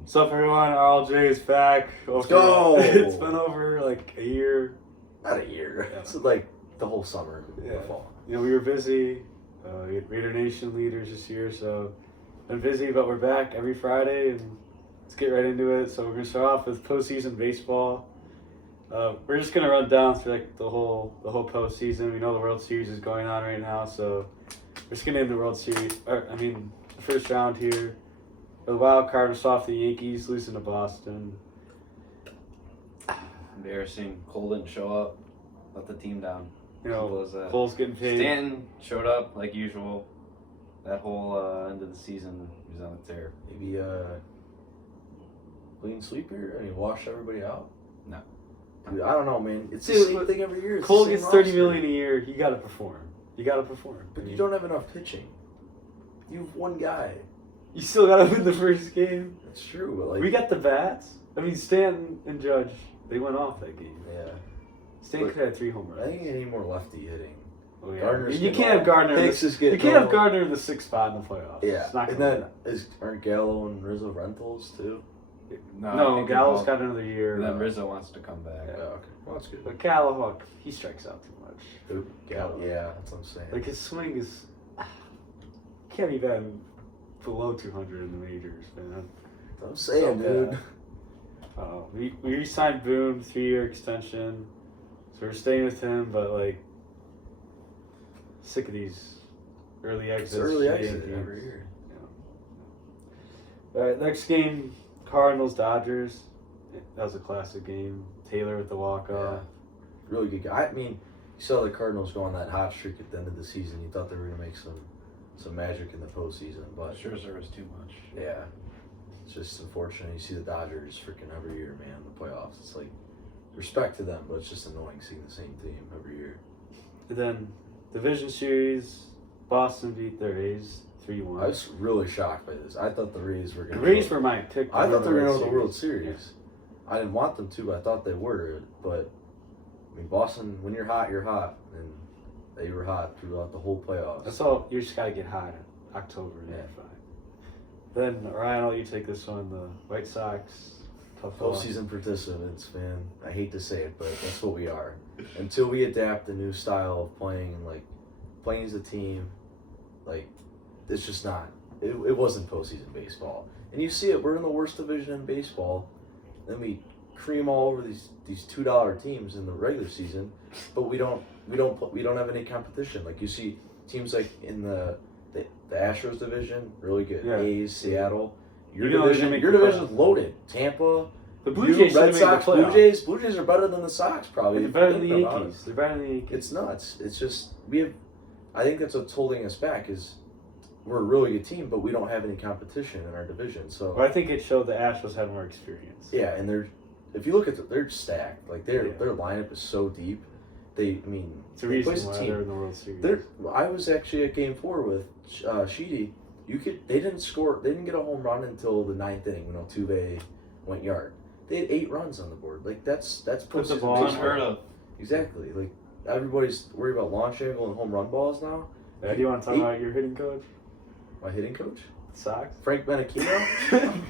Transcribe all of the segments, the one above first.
What's up, everyone? RLJ is back. Let's go! It's been over like a year. Not a year. Yeah. It's like the whole summer. Yeah. The fall. You know, we were busy. We had Raider Nation leaders this year, so been busy, but we're back every Friday, and let's get right into it. So we're gonna start off with postseason baseball. We're just gonna run down through like the whole postseason. We know the World Series is going on right now, so we're just gonna end the World Series. The first round here. The wild card was off the Yankees losing to Boston. Embarrassing. Cole didn't show up. Let the team down. You know, Simple as that. Cole's getting paid. Stanton showed up like usual. That whole end of the season he was on a tear. Maybe clean sweeper and he washed everybody out. No. Dude, I don't know, man. It's the Dude, same thing every year. It's Cole the same gets $30 roster. million a year. You gotta perform. But you don't have enough pitching. You have one guy. You still gotta win the first game. That's true, but like We got the bats. I mean, Stanton and Judge, they went off that game. yeah. Stanton But could have 3 home I runs. think you need more lefty hitting. Oh, yeah. Gardner's You getting can't have old. Gardner. Hicks is You getting can't have old. Gardner in the 6th spot in the playoffs. Yeah. It's not And gonna then win. aren't Gallo and Rizzo rentals too? No, Gallo's got another year. And then Rizzo wants to come back. Yeah, okay. Well, that's good. But Gallo, he strikes out too much. Who? Gallo. Yeah, that's what I'm saying. Like his swing is can't even below 200 in the majors, man. That's what I'm saying, So dude. bad. We re-signed Boone, 3-year extension, so we're staying with him. But like, sick of these early exits. It's early shitty exit games. every year. All right, next game, Cardinals Dodgers. That was a classic game. Taylor with the walk-off. Really good guy. I mean, you saw the Cardinals go on that hot streak at the end of the season. You thought they were going to make some magic in the postseason, but Scherzer was too much. yeah, it's just unfortunate. You see the Dodgers freaking every year, man. In the playoffs, it's like respect to them, but it's just annoying seeing the same team every year. And then division series, Boston beat their A's 3-1. I was really shocked by this. I thought the Rays were The going. Rays were my pick. I thought they were going to win win the World Series. I didn't want them to, but I thought they were. But I mean, Boston, when you're hot, and they were hot throughout the whole playoffs. That's all. You just gotta get hot in October. And Yeah. you're fine. Then Ryan, I'll let you take this one. The White Sox, tough loss. Postseason participants, man. I hate to say it, but that's what we are. Until we adapt a new style of playing and like playing as a team, like it's just not. It wasn't postseason baseball, and you see it. We're in the worst division in baseball. Then we cream all over these $2 teams in the regular season, but we don't have any competition. Like you see teams like in the Astros division, really good. Yeah. A's, Seattle. Your You know they're gonna division, make your the division's playoffs. loaded. Tampa. The Blue You, Jays Red should have made Sox, the Blue playoffs. Blue Jays are better than the Sox, probably. They're if better you than the think about Yankees. They're better than the Yankees. It's nuts. It's just I think that's what's holding us back is we're a really good team, but we don't have any competition in our division. So But I think it showed the Astros had more experience. yeah, and if you look at they're stacked. Like their Yeah. lineup is so deep. They It's a they reason place why they're in the World Series. I was actually at Game 4 with Sheedy. They didn't score. They didn't get a home run until the 9th inning when Altuve went yard. They had 8 runs on the board. Like that's Put the postseason ball in baseball. Unheard of. Exactly. Like everybody's worried about launch angle and home run balls now. Do you want to talk about your hitting coach? My hitting coach, Sox? Frank Menachino.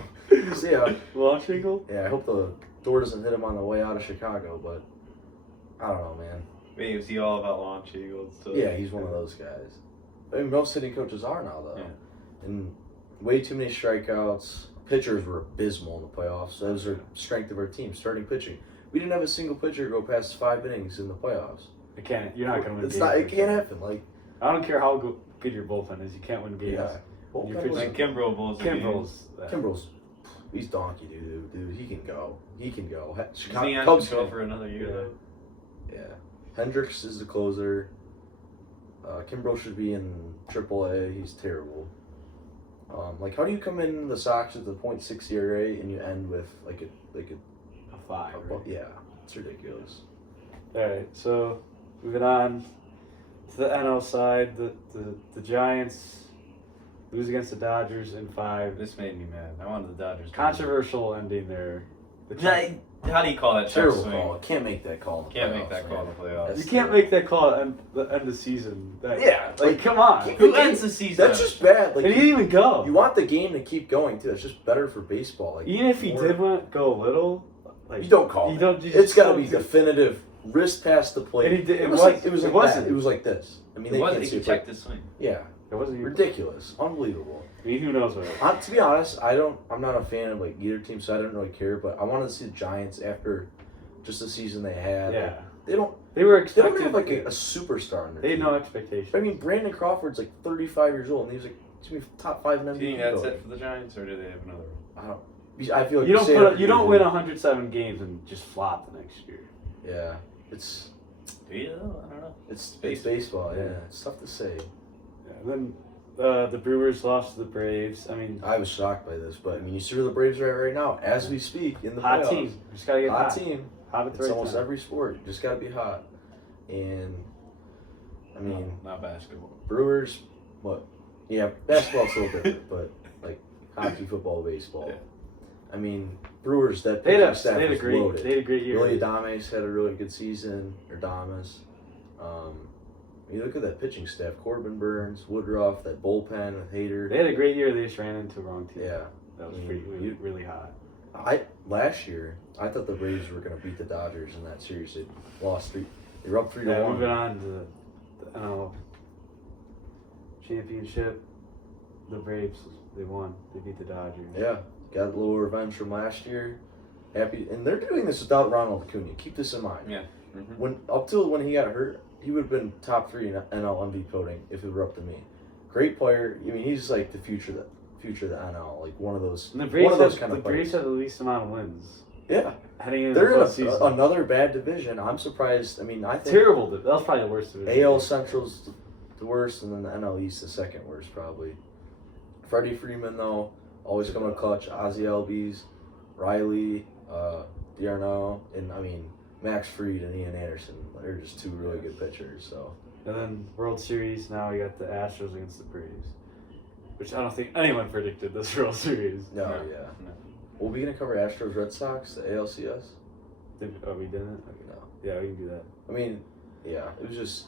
Yeah, Launch angle? yeah. I hope the door doesn't hit him on the way out of Chicago, but I don't know, man. Wait, was he all about launch eagles? Yeah, he's one of those guys. I mean, most hitting coaches are now, though. Yeah. And way too many strikeouts. Pitchers were abysmal in the playoffs. That was the strength of our team, starting pitching. We didn't have a single pitcher go past 5 innings in the playoffs. It can't. You're not going to win It's games. not. It like can't that. happen. Like, I don't care how good your bullpen is. You can't win games. yeah. Well, Your that pitching- was- Like Kimbrel Bulls. Kimbrel's. Kimbrel's, he's donkey, dude. He can go. He can go. Is he on Cubs control fan. for another year Yeah. though? Yeah. Hendricks is the closer. Kimbrel should be in AAA. He's terrible. Like, how do you come in the Sox with a .6 ERA and you end with like A 5. Right? yeah, it's ridiculous. All right. So moving on to the NL side, the Giants lose against the Dodgers in 5. This made me mad. I wanted the Dodgers. to win. Controversial ending there. How do you call that check Terrible swing? call. Can't make that call. In the Can't make playoffs, that call in man. the playoffs. That's You can't make that call at the end of the season. Yeah, like come on. keep Who the game- ends the season? That's just bad. Like And he didn't even go. you want the game to keep going too. That's just better for baseball. Like Even if he more- did go a little, like you don't call. You it. don't. You It's just got to don't be do- definitive. Wrist past the plate. And he did- It it was was- like it was it like wasn't. that. It was like this. I mean, It they was. can't He see could it, check but- the swing. Yeah, It wasn't even. ridiculous, unbelievable. I mean, who knows what? To be honest, I'm not a fan of like either team, so I don't really care. But I wanted to see the Giants after just the season they had. Yeah. Like, they don't They were They expecting. don't have like a superstar in their They had team. no expectation. I mean, Brandon Crawford's like 35 years old, and he was like to be top 5 in Do MVP. you think that's voting. it for the Giants, or do they have another one? I feel like You don't say put. every You don't year, win dude. 107 games and just flop the next year. Yeah, it's Do you though? I don't know. it's baseball. Yeah, it's tough to say. Yeah, and then the Brewers lost to the Braves. I mean, I was shocked by this, but I mean, you see where the Braves are at right now, as we speak in the hot playoffs. team. Just gotta get Hot hot. team. Hot at the It's right almost time. every sport. You just got to be hot. And I mean, Not basketball. Brewers. What? Yeah, basketball's a little different, but like hockey, football, baseball. Yeah. I mean, Brewers, that They pitching had staff a was great. loaded. They had a great year. Willie Adames had a really good season, or Damas. You look at that pitching staff: Corbin Burns, Woodruff, that bullpen with Hader. They had a great year. They just ran into the wrong team. Yeah, That was I mean, pretty really hot. Last year I thought the Braves were going to beat the Dodgers in that series. They lost 3. They were up 3-1. Yeah, moving on to the NL championship. The Braves, they won. They beat the Dodgers. Yeah, got a little revenge from last year. Happy, and they're doing this without Ronald Acuna. Keep this in mind. Yeah. Mm-hmm. When he got hurt, he would have been top 3 in NL MVP voting if it were up to me. Great player. I mean, he's like the future of the NL. Like one of those. And the one of those Braves, kind the of Braves players. have the least amount of wins Yeah, heading into they're the in postseason. another bad division. I'm surprised. I mean, I think Terrible. That was probably the worst division. AL Central's the worst, and then the NL East the second worst probably. Freddie Freeman though, always coming to clutch. Ozzie Albies, Riley, D'Arnaud, and I mean Max Fried and Ian Anderson. They're just 2 really good pitchers. So And then World Series. Now we got the Astros against the Braves, which I don't think anyone predicted this World Series. no, No. yeah. No. Well, we gonna cover Astros Red Sox, the ALCS? We didn't. Okay. No. Yeah, we can do that. I mean, yeah, it was just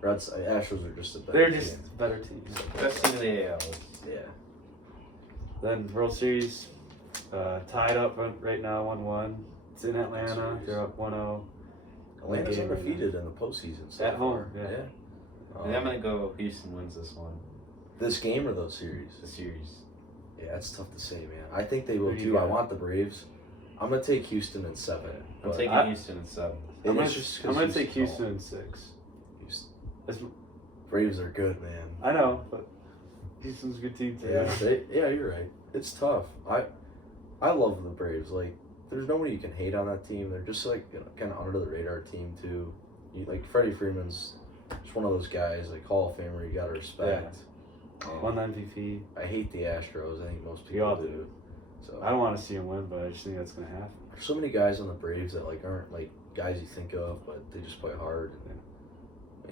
Astros are just a better They're team. just better teams. Best team in the AL. Yeah. Then World Series, tied up right now, 1-1. It's in Atlanta. Series. They're up 1-0. Atlanta's game right undefeated in the postseason. So At home, far. yeah. And I'm gonna go Houston wins this one. This game or those series? The series. Yeah, it's tough to say, man. I think they will Who do you too. I got? want the Braves. I'm gonna take Houston in 7. I'm but taking I- Houston in 7. it I'm is gonna, just I'm 'cause gonna take Houston's Houston home. in 6. Houston. That's, Braves are good, man. I know, but Houston's a good team too. Yeah, you're right. It's tough. I love the Braves. Like, there's nobody you can hate on that team. They're just like kind of under the radar team too. Like Freddie Freeman's just one of those guys, like Hall of Famer. You gotta respect. Won the MVP. I hate the Astros. I think most We people all do. do. So I don't want to see him win, but I just think that's gonna happen. there's so many guys on the Braves that like aren't like guys you think of, but they just play hard. And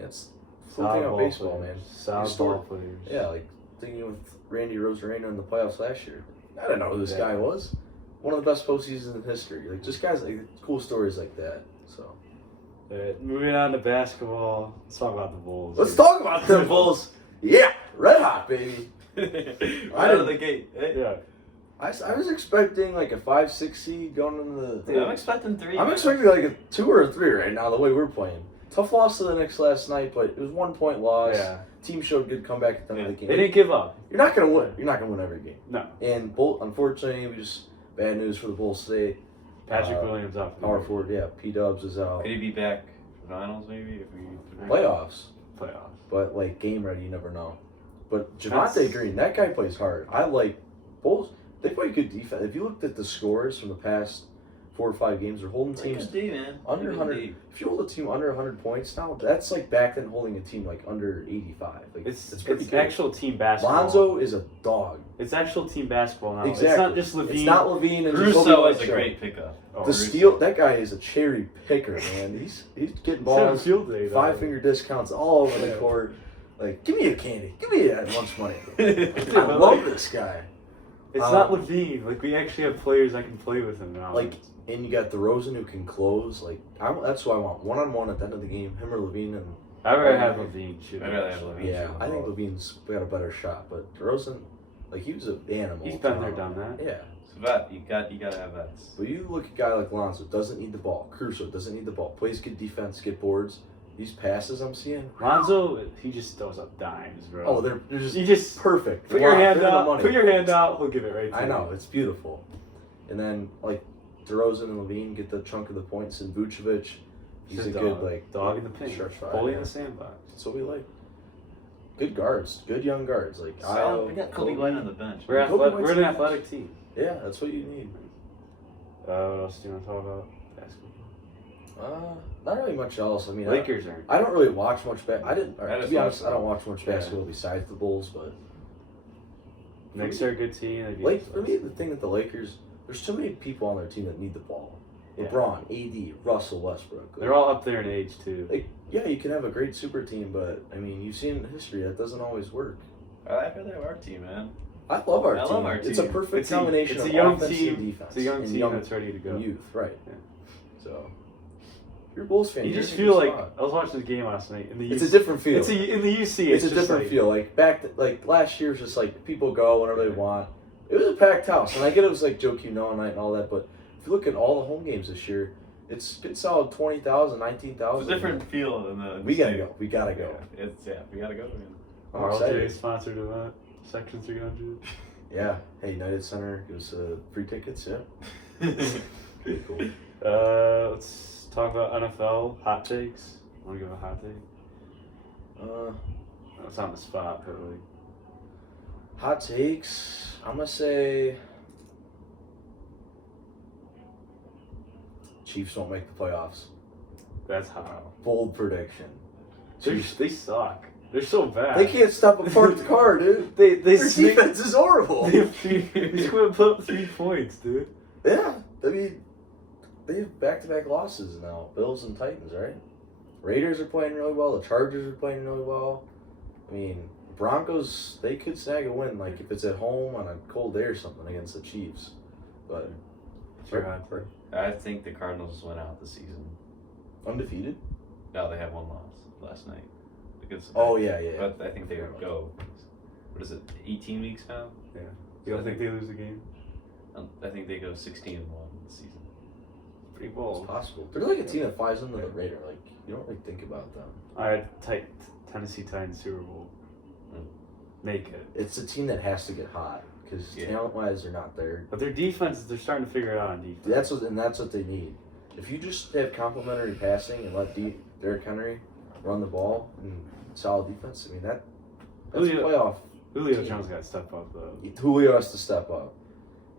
it's the thing Solid about ball baseball, players. man. Solid store- ball players. Yeah, like thinking with Randy Rosarena in the playoffs last year. I didn't know who this guy was. One of the best postseasons in history. Like just guys like cool stories like that. So Moving on to basketball. Let's talk about the Bulls. let's talk about the Bulls. Yeah, red hot, baby. Right out of the gate. Hey. Yeah. I was expecting like a 5-6 seed going into the. Dude, I'm expecting 3. I'm expecting like a 2 or a 3 right now. The way we're playing. Tough loss to the Knicks last night, but it was 1 point loss. Yeah. Team showed good comeback at the end of the game. They didn't give up. You're not gonna win. You're not gonna win every game. No. And unfortunately, we just bad news for the Bulls today. Patrick Williams out. Power forward, yeah. P Dubs is out. Could he be back for finals maybe if we Playoffs, Playoffs. but like game ready, you never know. But That's- Javante Green, that guy plays hard. I like Bulls. They play good defense. If you looked at the scores from the past 4 or 5 games, they're holding teams D, man. under Good 100. D. If you hold a team under 100 points now, that's like back then holding a team like under 85. Like It's pretty good. actual team basketball. Lonzo is a dog. It's actual team basketball now. Exactly. It's not just Levine. It's not Levine and just Russo Kobe is a White great show. pickup. Oh, The Russo. steal, that guy is a cherry picker, man. He's getting He's having a balls, field day, though. 5-finger discounts all over the Yeah. court. Like, give me a candy. Give me that lunch money. Yeah, I but love like- this guy. It's not Levine. Like, we actually have players that can play with him now. Like, and you got DeRozan who can close. Like, that's what I want. 1-on-1 at the end of the game, him or Levine. And I'd rather have Levine shoot. I'd rather have Levine. yeah, I think Levine's got a better shot. But DeRozan, like, he was an animal. He's been there, done that. Yeah. So vet, you gotta have vets. But you look at a guy like Lonzo, doesn't need the ball. Crusoe doesn't need the ball. Plays good defense, get boards. These passes I'm seeing. Lonzo, he just throws up dimes, bro. Oh, they're just, you just perfect. put your hand They're the out. money. Put your hand out. He'll give it right to I you. know, it's beautiful. And then, like, DeRozan and Levine get the chunk of the points, and Vucevic, he's a good, like, dog in the paint. sure shot, Bully yeah. in the sandbox. That's what we like. Good guards, good young guards. Like, We got Kobe White on the bench. We're Kobe we're an White's athletic team. Yeah, that's what you need. What else do you want to talk about? Basketball. Not really much else. I mean, Lakers aren't. I don't really watch much. I didn't. I To just be honest, watched I don't watch much Yeah. basketball besides the Bulls. But Knicks are a good team. They beat like us for last me, year. the thing with the Lakers, there's too many people on their team that need the ball. Yeah. LeBron, AD, Russell Westbrook. They're all up there in age too. Like, yeah, you can have a great super team, but I mean, you've seen in history that doesn't always work. I'd rather have our team, man. I love our I team. love our It's a team. perfect combination It's a of young offense team. and defense. It's a young and team that's ready to go. and youth, right? Yeah. So, if you're a Bulls fan. You you're just in a feel good like spot. I was watching the game last night in the. It's a different feel. It's in the UC. It's a just different like, feel. Like like last year was just like people go whenever they want. It was a packed house, and I get it was like Joe Noah night and all that. But if you look at all the home games this year, it's good solid 20,000, 19,000. It's a different feel than the. We gotta go. We gotta go. We gotta go. Man. I'm RLJ excited. sponsored event. Section 300. Yeah. Hey, United Center gives free tickets. Yeah. Pretty cool. Let's talk about NFL hot takes. Want to give a hot take? It's on the spot, but like. Hot takes. I'm gonna say Chiefs won't make the playoffs. That's hot. Bold prediction. They suck. They're so bad. They can't stop a parked car, dude. They Their defense is horrible. They couldn't put up 3 points, dude. Yeah, I mean, they have back-to-back losses now. Bills and Titans, right? Raiders are playing really well. The Chargers are playing really well. I mean, Broncos, they could snag a win, like if it's at home on a cold day or something against the Chiefs. But It's your hot take. I think the Cardinals went out this season. undefeated? No, they had one loss last night. Because Oh, yeah. But I think they would go. What is it? 18 weeks now. You don't think they lose the game? I think they go 16-1 this season. Pretty It's bold. possible. They're like a team that flies under the radar. Like, you don't really think about them. I had Tennessee Titans Super Bowl. Make it. It's a team that has to get hot because talent-wise, they're not there. But their defense, they're starting to figure it out on defense. That's what they need. If you just have complimentary passing and let Derrick Henry run the ball and solid defense, I mean that's a playoff. Julio team. Jones got to step up though. Julio has to step up,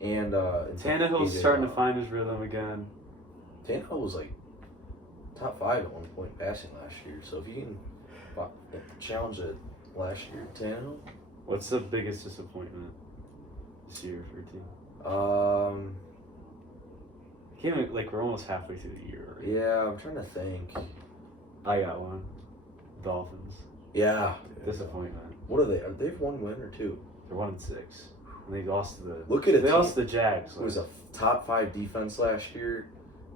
and Tannehill's AJ starting to Brown. find his rhythm again. Tannehill was like top 5 at one point passing last year. So if you can challenge it last year, Tannehill. What's the biggest disappointment this year for your team? Can't even, like we're almost halfway through the year already. Yeah, I'm trying to think. I got one. Dolphins. Yeah. Disappointment. What are they? Are they 1 win or 2? They're 1-6. And they lost to the. Look at it. They lost to the Jags. It was a top 5 defense last year,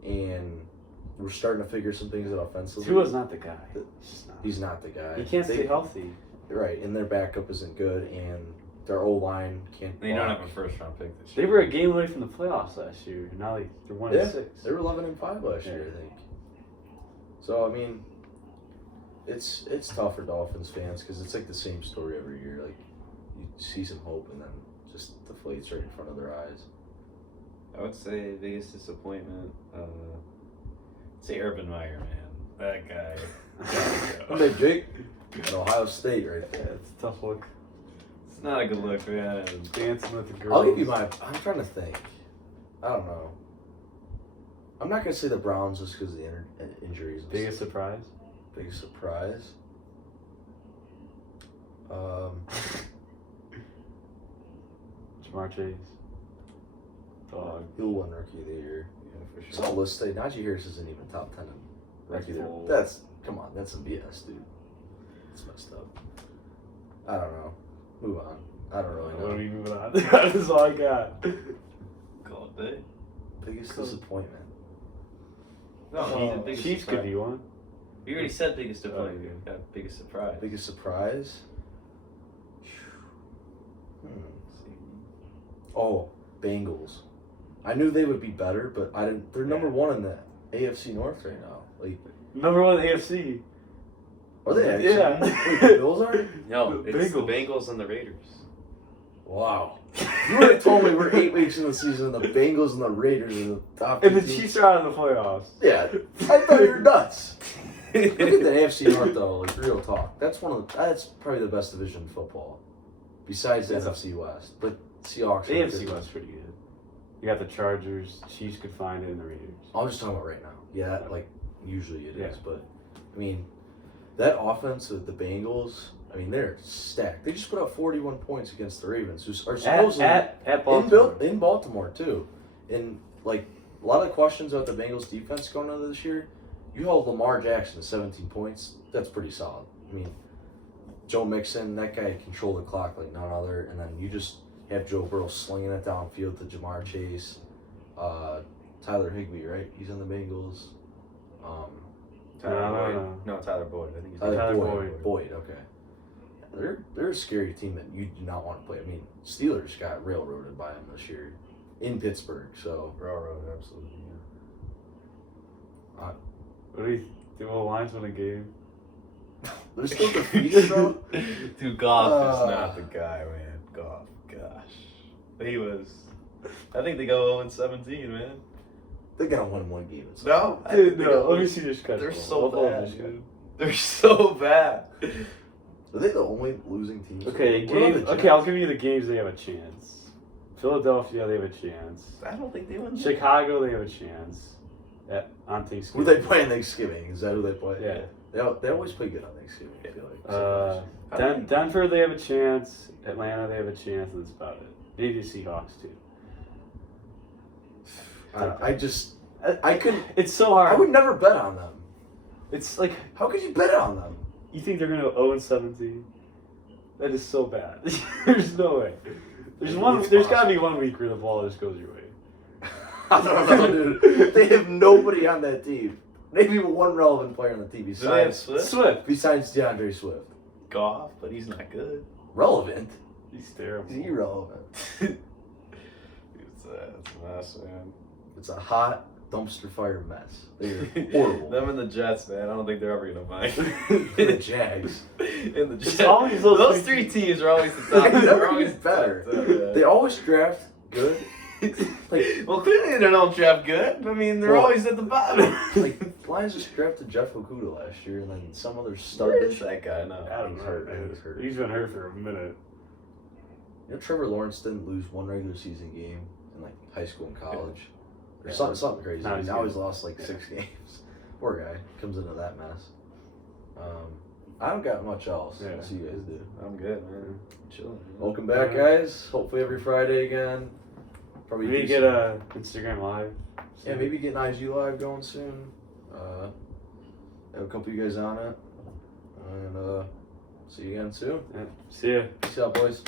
and we're starting to figure some things out offensively. Tua's not the guy. He's just not. He's not the guy. He can't stay healthy. Right, and their backup isn't good, and their O-line can't. They don't block. have a first-round pick this year. They were a game away from the playoffs last year, and now they're 1-6. They were 11-5 last year, I think. So I mean, it's tough for Dolphins fans because it's like the same story every year. Like you see some hope, and then just deflates right in front of their eyes. I would say biggest disappointment. Say Urban Meyer, man. That guy. Hey, Jake. At Ohio State, right there. It's a tough look. It's not a good look, man. Dancing with the girls. I'll give you my. I'm trying to think. I don't know. I'm not gonna say the Browns just because of the injuries. and Biggest stuff. surprise? Biggest surprise. Jamar Chase. Dog. He'll win Rookie of the Year. Yeah, for It's all listed. Najee Harris isn't even top 10 in Rookie of the Year. Full. That's come on. That's some BS, dude. It's messed up. I don't know. Move on. I don't really What are know. we moving on? That is all I got. Call it day. Biggest disappointment. No, biggest Chiefs surprise. could be one. We already said biggest disappointment. Oh, yeah. Got biggest surprise. Biggest surprise? Oh, Bengals. I knew they would be better, but I didn't. They're number one in the AFC North right now. Like, Number one in the AFC. are they actually? Yeah. Wait, the Bills are? No, The it's the Bengals. Bengals and the Raiders. Wow. You would have told me we're 8 weeks in the season and the Bengals and the Raiders are the top And the two teams. Chiefs are out of the playoffs. Yeah, I thought you were nuts. Look at the AFC North though, like real talk. That's probably the best division in football, besides the It's a- NFC West. But Seahawks. The are AFC good. West's pretty good. You got the Chargers, Chiefs could find it, and the Raiders. I'm just talking about right now. Yeah, like usually it is, Yeah. but I mean, that offense with the Bengals. I mean, they're stacked. They just put up 41 points against the Ravens, who are supposedly At Baltimore. in Baltimore too. And like a lot of questions about the Bengals defense going into this year. You held Lamar Jackson to 17 points. That's pretty solid. I mean, Joe Mixon, that guy controlled the clock like none other. And then you just have Joe Burrow slinging it downfield to Jamar Chase, Tyler Higbee, right? He's in the Bengals. Tyler Boyd. No. No, Tyler Boyd. I think he's Tyler Boyd. Boyd. Okay. They're a scary team that you do not want to play. I mean, Steelers got railroaded by them this year in Pittsburgh. So Railroad, absolutely. What do you think? Will the Lions win a game? they're still defeated though. Dude, Goff is not the guy, man. Goff, gosh. He was. I think they go 0-17, man. They gotta win one game. No, I Dude, think they no. go- Let me see this cut. They're so bad, dude. They're so bad. Are they the only losing team? Okay, What about game. the Okay, I'll Jets? give you the games they have a chance. Philadelphia, they have a chance. I don't think they win. Chicago, they have a chance. On Who Thanksgiving. they play on Thanksgiving? Is that who they play? Yeah. They always play good on Thanksgiving. I feel like. Denver, they have a chance. Atlanta, they have a chance, and that's about it. Maybe the Seahawks too. I couldn't. It's so hard. I would never bet on them. It's like, How could you bet on them? you think they're gonna go 0-17? That is so bad. There's no way. There's gotta be 1 week where the ball just goes your way. I don't know, dude. They have nobody on that team. Maybe one relevant player on the team Do they have besides Swift? Swift. besides DeAndre Swift. Goff, but he's not good. Relevant? He's terrible. He's irrelevant. It's a mess, man. It's a hot dumpster fire mess. They're horrible. Them and the Jets, man. I don't think they're ever gonna find. the Jags. And the Jets. It's always those three teams are always the top. They They're never always get better. the top, yeah. They always draft good. Like, Well, clearly they don't draft good. I mean, they're Well, always at the bottom. like Lions just drafted Jeff Okuda last year, and then some other stud. Where is that guy now? Adam He's hurt. hurt. He's hurt. He's been hurt for a minute. You know, Trevor Lawrence didn't lose one regular season game in like high school and college, or Yeah. something crazy. Not as Now good. he's lost like 6 games. Poor guy comes into that mess. I don't got much else. Yeah. Let's see you guys do. I'm good, man. Chilling. Man. Welcome back, guys. Hopefully every Friday again. Probably Maybe do get some- a Instagram live. Yeah, maybe get an IG live going soon. Have a couple of you guys on it, and see you again soon. Yeah. See ya. Peace out, boys.